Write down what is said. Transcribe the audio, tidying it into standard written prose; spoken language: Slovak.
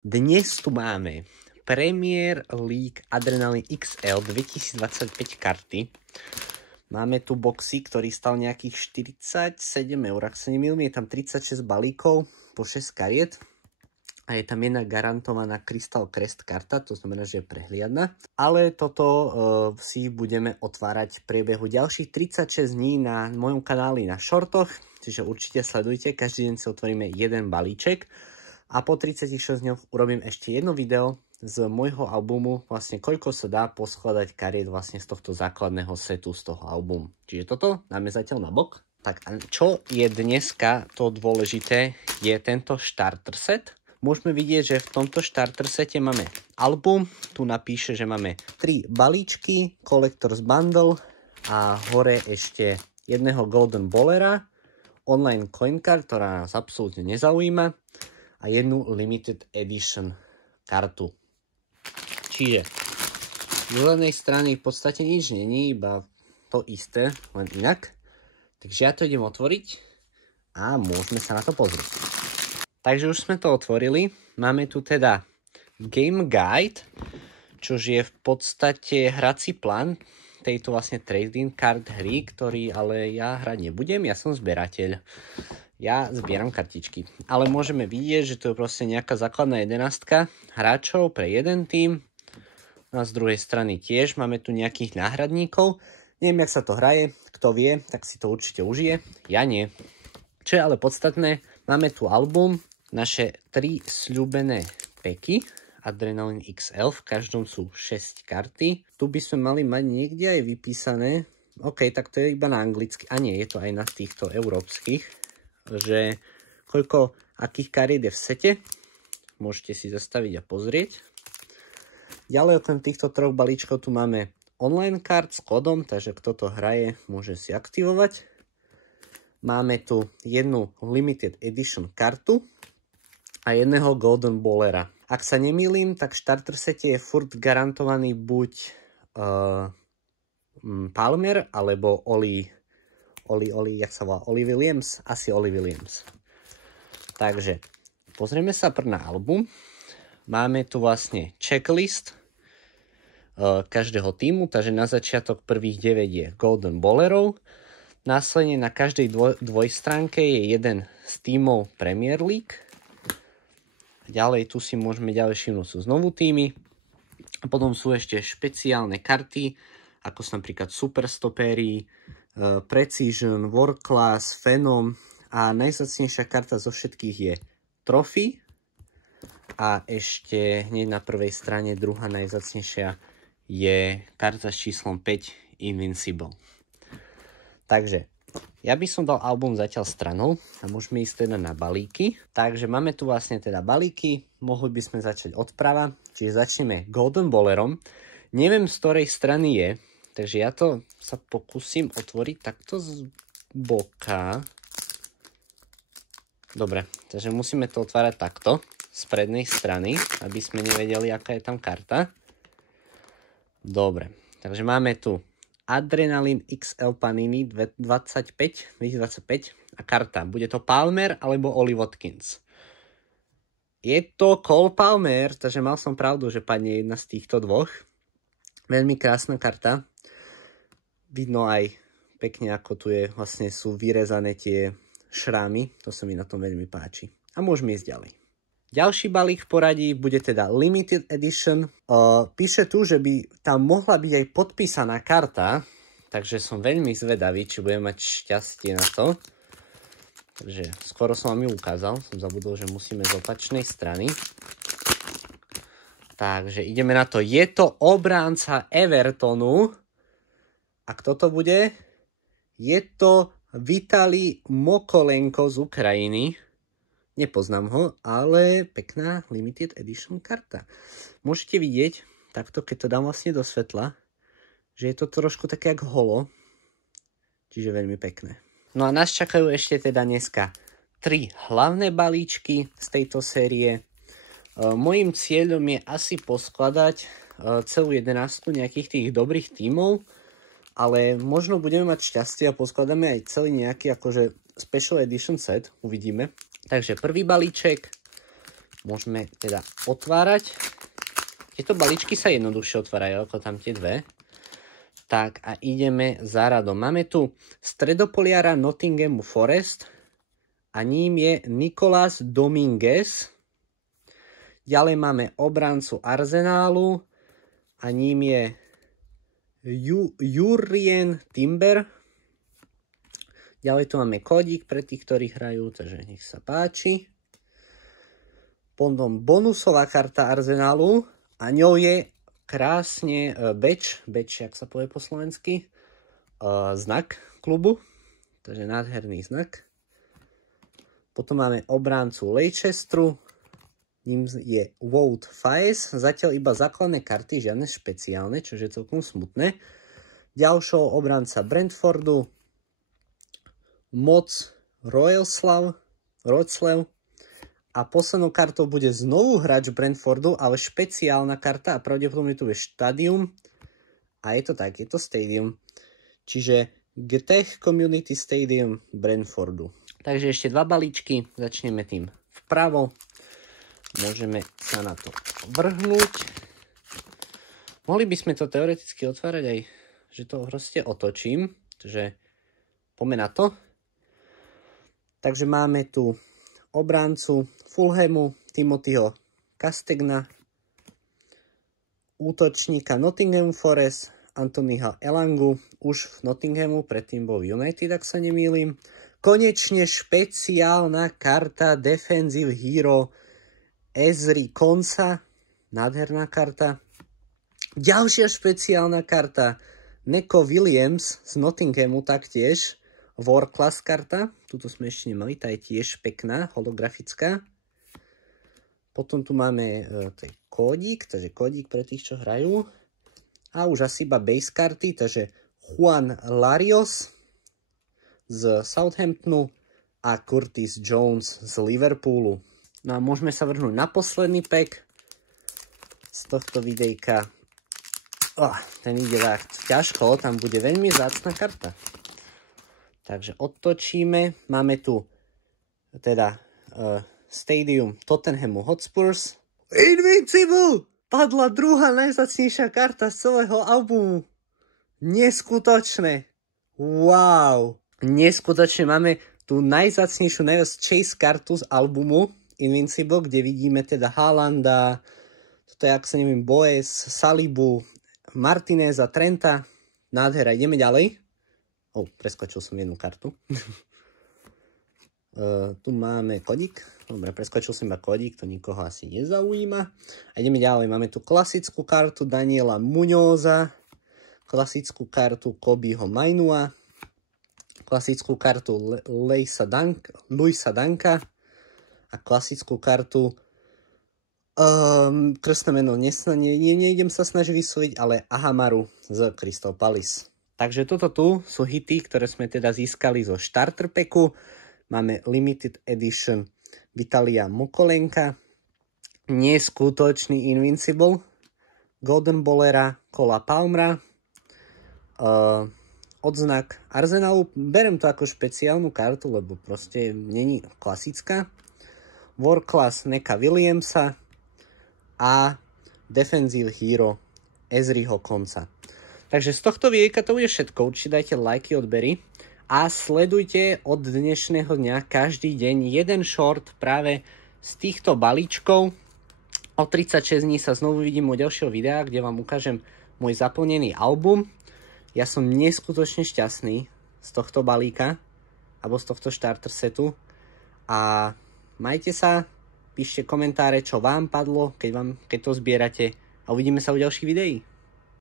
Dnes tu máme Premier League Adrenaline XL 2025 karty. Máme tu boxy, ktorý stal nejakých 47 eur, ak sa nemýlim, je tam 36 balíkov po 6 kariet a je tam jedna garantovaná Crystal Crest karta, to znamená, že je prehliadna. Ale toto si budeme otvárať v priebehu ďalších 36 dní na mojom kanáli na shortoch, čiže určite sledujte, každý deň si otvoríme jeden balíček. A po 36 dňoch urobím ešte jedno video z môjho albumu, vlastne koľko sa dá poskladať kariet vlastne z tohto základného setu, z toho albumu. Čiže toto dáme zatiaľ na bok. Tak a čo je dneska to dôležité, je tento starter set. Môžeme vidieť, že v tomto starter sete máme album, tu napíše, že máme 3 balíčky, Collector's Bundle a hore ešte jedného Golden Bowlera, online coin card, ktorá nás absolútne nezaujíma, a jednu limited edition kartu. Čiže z zelenej strany v podstate nič není, iba to isté, len inak. Takže ja to idem otvoriť a môžeme sa na to pozrieť. Takže už sme to otvorili. Máme tu teda Game Guide, čož je v podstate hrací plán tejto vlastne trading card hry, ktorý ale ja hrať nebudem, ja som zberateľ. Ja zbieram kartičky, ale môžeme vidieť, že to je proste nejaká základná 11 hráčov pre jeden tým. A z druhej strany tiež máme tu nejakých náhradníkov. Neviem, jak sa to hraje, kto vie, tak si to určite užije. Ja nie. Čo je ale podstatné, máme tu album, naše 3 sľúbené peky, Adrenaline XL, v každom sú 6 karty. Tu by sme mali mať niekde aj vypísané, OK, tak to je iba na anglicky, a nie, je to aj na týchto európskych, že koľko akých kariet je v sete. Môžete si zastaviť a pozrieť. Ďalej okrem týchto 3 balíčkov tu máme online card s kódom, takže kto to hraje, môže si aktivovať. Máme tu jednu limited edition kartu a jedného Golden Bowlera. Ak sa nemýlim, tak v starter sete je furt garantovaný buď Palmer alebo Oli, jak sa volá, Oli Williams? Asi Oli Williams. Takže, pozrieme sa na album. Máme tu vlastne checklist každého týmu, takže na začiatok prvých 9 je Golden Bowlerov. Následne na každej dvojstránke je jeden z týmov Premier League. Ďalej tu si môžeme ďalej všimnúť, sú znovu týmy. A potom sú ešte špeciálne karty, ako sú napríklad Superstopery, Precision, World Class, Phenom a najzacnejšia karta zo všetkých je Trophy a ešte hneď na prvej strane druhá najzacnejšia je karta s číslom 5 Invincible. Takže ja by som dal album zatiaľ stranou a môžeme ísť teda na balíky. Takže máme tu vlastne teda balíky, mohli by sme začať odprava, čiže začneme Golden Bowlerom. Neviem, z ktorej strany je, takže ja to sa pokúsim otvoriť takto z boka. Dobre, takže musíme to otvárať takto, z prednej strany, aby sme nevedeli, aká je tam karta. Dobre, takže máme tu Adrenaline XL Panini 2025 a karta. Bude to Palmer alebo Oli Watkins. Je to Cole Palmer, takže mal som pravdu, že padne jedna z týchto dvoch. Veľmi krásna karta. Vidno aj pekne, ako tu je, vlastne sú vyrezané tie šrámy. To sa mi na tom veľmi páči. A môžeme ísť ďalej. Ďalší balík v poradí bude teda Limited Edition. Píše tu, že by tam mohla byť aj podpísaná karta, takže som veľmi zvedavý, či budem mať šťastie na to. Takže skoro som vám ju ukázal, som zabudol, že musíme z opačnej strany. Takže ideme na to. Je to obránca Evertonu. A kto to bude? Je to Vitali Mokolenko z Ukrajiny. Nepoznám ho, ale pekná limited edition karta. Môžete vidieť, takto keď to dám vlastne do svetla, že je to trošku také jak holo. Čiže veľmi pekné. No a nás čakajú ešte teda dneska 3 hlavné balíčky z tejto série. Mojím cieľom je asi poskladať celú 11 nejakých tých dobrých tímov, ale možno budeme mať šťastie a poskladáme aj celý nejaký akože special edition set, uvidíme. Takže prvý balíček, Môžeme teda otvárať. Tieto balíčky sa jednoduchšie otvárajú ako tam tie dve. Tak a ideme za radom. Máme tu stredopoliara Nottinghamu Forest a ním je Nicolas Dominguez. Ďalej máme obrancu Arsenálu a ním je Jurrien Timber. Ďalej tu máme kódik pre tých, ktorí hrajú, takže nech sa páči. Potom bonusová karta Arsenálu a ňou je krásne badge, jak sa povie po slovensky, znak klubu, takže nádherný znak. Potom máme obráncu Leicesteru, ním je Wout Faes, zatiaľ iba základné karty, žiadne špeciálne, čo je celkom smutné. Ďalšou obranca Brentfordu, Moc Royceslav a poslednou kartou bude znovu hráč Brentfordu, ale špeciálna karta a pravdepodobne tu je Stadium a je to tak, je to Stadium, čiže Getech Community Stadium Brentfordu. Takže ešte dva balíčky, začneme tým vpravo, môžeme sa na to vrhnúť. Mohli by sme to teoreticky otvárať aj, že to proste otočím, takže poďme na to. Takže máme tu obráncu Fulhamu Timothyho Castegna, útočníka Nottinghamu Forest Anthonyho Elangu, už v Nottinghamu, predtým bol United, ak sa nemýlim. Konečne špeciálna karta Defensive Hero Ezri Konsa, nádherná karta. Ďalšia špeciálna karta Neco Williams z Nottinghamu taktiež, War Class karta, tuto sme ešte nemali, tá je tiež pekná, holografická. Potom tu máme kódik, takže kódik pre tých, čo hrajú. A už asi iba base karty, takže Juan Larios z Southamptonu a Curtis Jones z Liverpoolu. No a môžeme sa vrhnúť na posledný pack z tohto videjka. Ten ide tak ťažko, tam bude veľmi vzácna karta. Takže otočíme. Máme tu teda Stadium Tottenhamu Hotspurs. Invincible! Padla druhá najvzácnejšia karta z celého albumu. Neskutočné. Wow. Neskutočne máme tú najvzácnejšiu, najviac chase kartu z albumu Invincible, kde vidíme teda Haalanda, toto je, ak sa neviem, Boes, Salibu, Martineza, Trenta. Nádhera, ideme ďalej. Preskočil som jednu kartu. Tu máme kódik. Dobre, preskočil som iba kódik, to nikoho asi nezaujíma. A ideme ďalej. Máme tu klasickú kartu Daniela Muñoza, klasickú kartu Kobeho Mainua, klasickú kartu Luisa Danka a klasickú kartu krstné meno nejdem sa snažiť vysloviť, ale Ahamaru z Crystal Palace. Takže toto tu sú hity, ktoré sme teda získali zo Starter Packu. Máme Limited Edition Vitalia Mokolenka, neskutočný Invincible, Golden Ballera, Cola Palmera, odznak Arsenalu. Berem to ako špeciálnu kartu, lebo proste není klasická. War Class Neca Williamsa a Defensive Hero Ezriho Konsa. Takže z tohto videjka to bude všetko. Určite dajte lajky, odbery a sledujte od dnešného dňa každý deň jeden short práve z týchto balíčkov. O 36 dní sa znovu vidím u ďalšieho videa, kde vám ukážem môj zaplnený album. Ja som neskutočne šťastný z tohto balíka alebo z tohto starter setu a majte sa, píšte komentáre, čo vám padlo, keď to zbierate a uvidíme sa u ďalších videí.